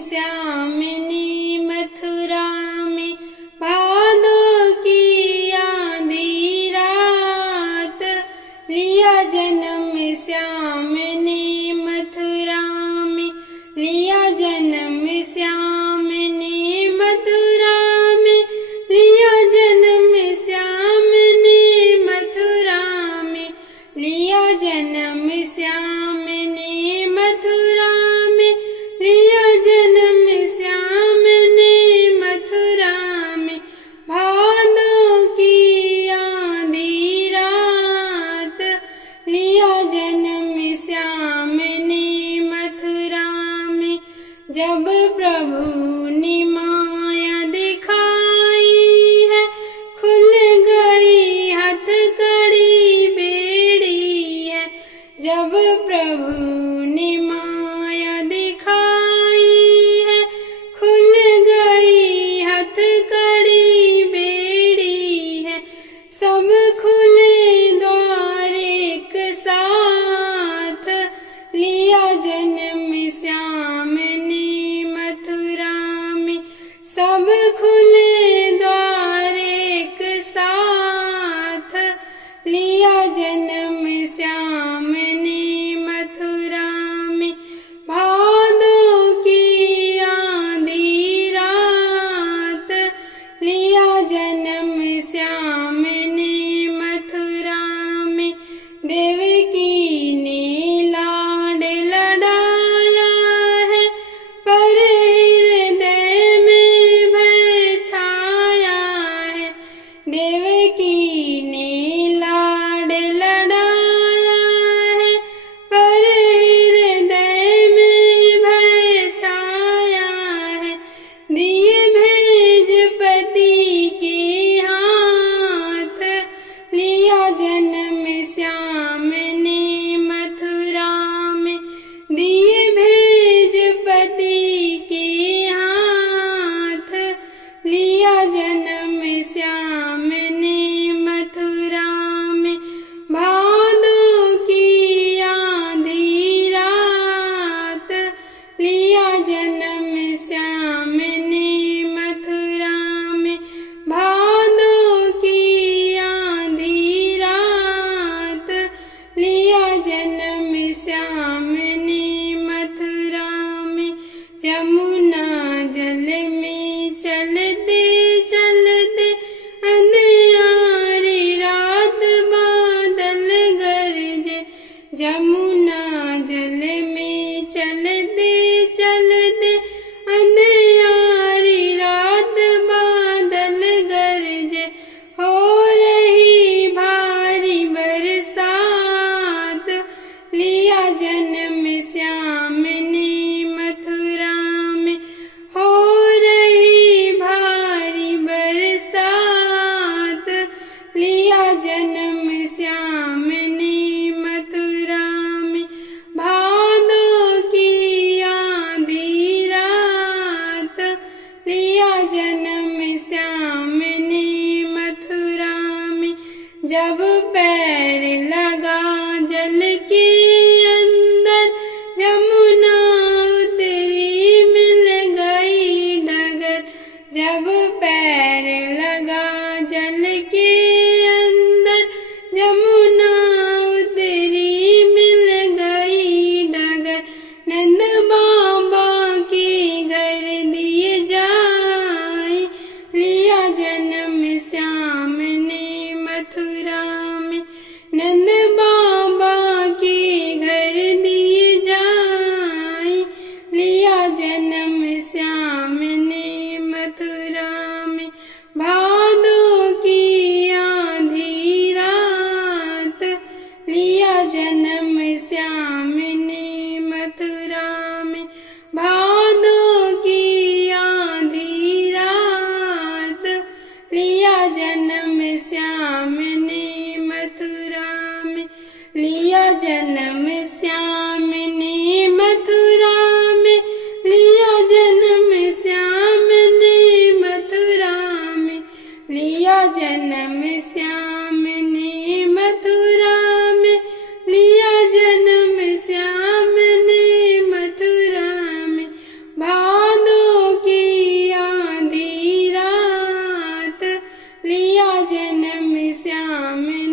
श्याम ने मथुरा में, भादों की आधी रात, लिया जन्म श्याम ने मथुरा में, लिया जन्म श्याम ने मथुरा में, लिया जन्म श्याम ने मथुरा में, लिया जन्म श्याम ने मथुरा में, लिया जन्म श्याम ने मथुरा में, भादों की आधी रात, लिया जन्म श्याम ने मथुरा में। जब प्रभु ने माया दिखाई है, खुल गई हथकड़ी बेड़ी है। जब प्रभु ने माया दिखाई है, खुल गई हथकड़ी बेड़ी है। सब खुले द्वार एक साथ, लिया जन्म श्याम ने मथुरा में। सब खुले द्वार एक साथ, लिया जन्म श्याम ने मथुरा में। भादों की आधी रात, लिया जन्म श्याम ने मथुरा में। देवकी ने लाड लड़ाया है, पर हृदय में भय छाया है। देवकी ने लाड लड़ाया है, पर हृदय में भय छाया है। दिए भेज पति के हाथ, लिया जन्म श्याम ने मथुरा में। दिए भेज पति के हाथ, लिया जन्म श्याम ने मथुरा में। भादों की आधी रात, लिया जन्म श्याम ने मथुरा में। भादों की आधी रात, लिया जन्म श्याम ने मथुरा में। जमुना जल में चलते चलते, अंधियारी रात बादल गरजे। जमुना जल में चलते चलते, अंधियारी रात बादल गरजे। हो रही भारी बरसात, लिया जन्म श्याम ने मथुरा में। नाम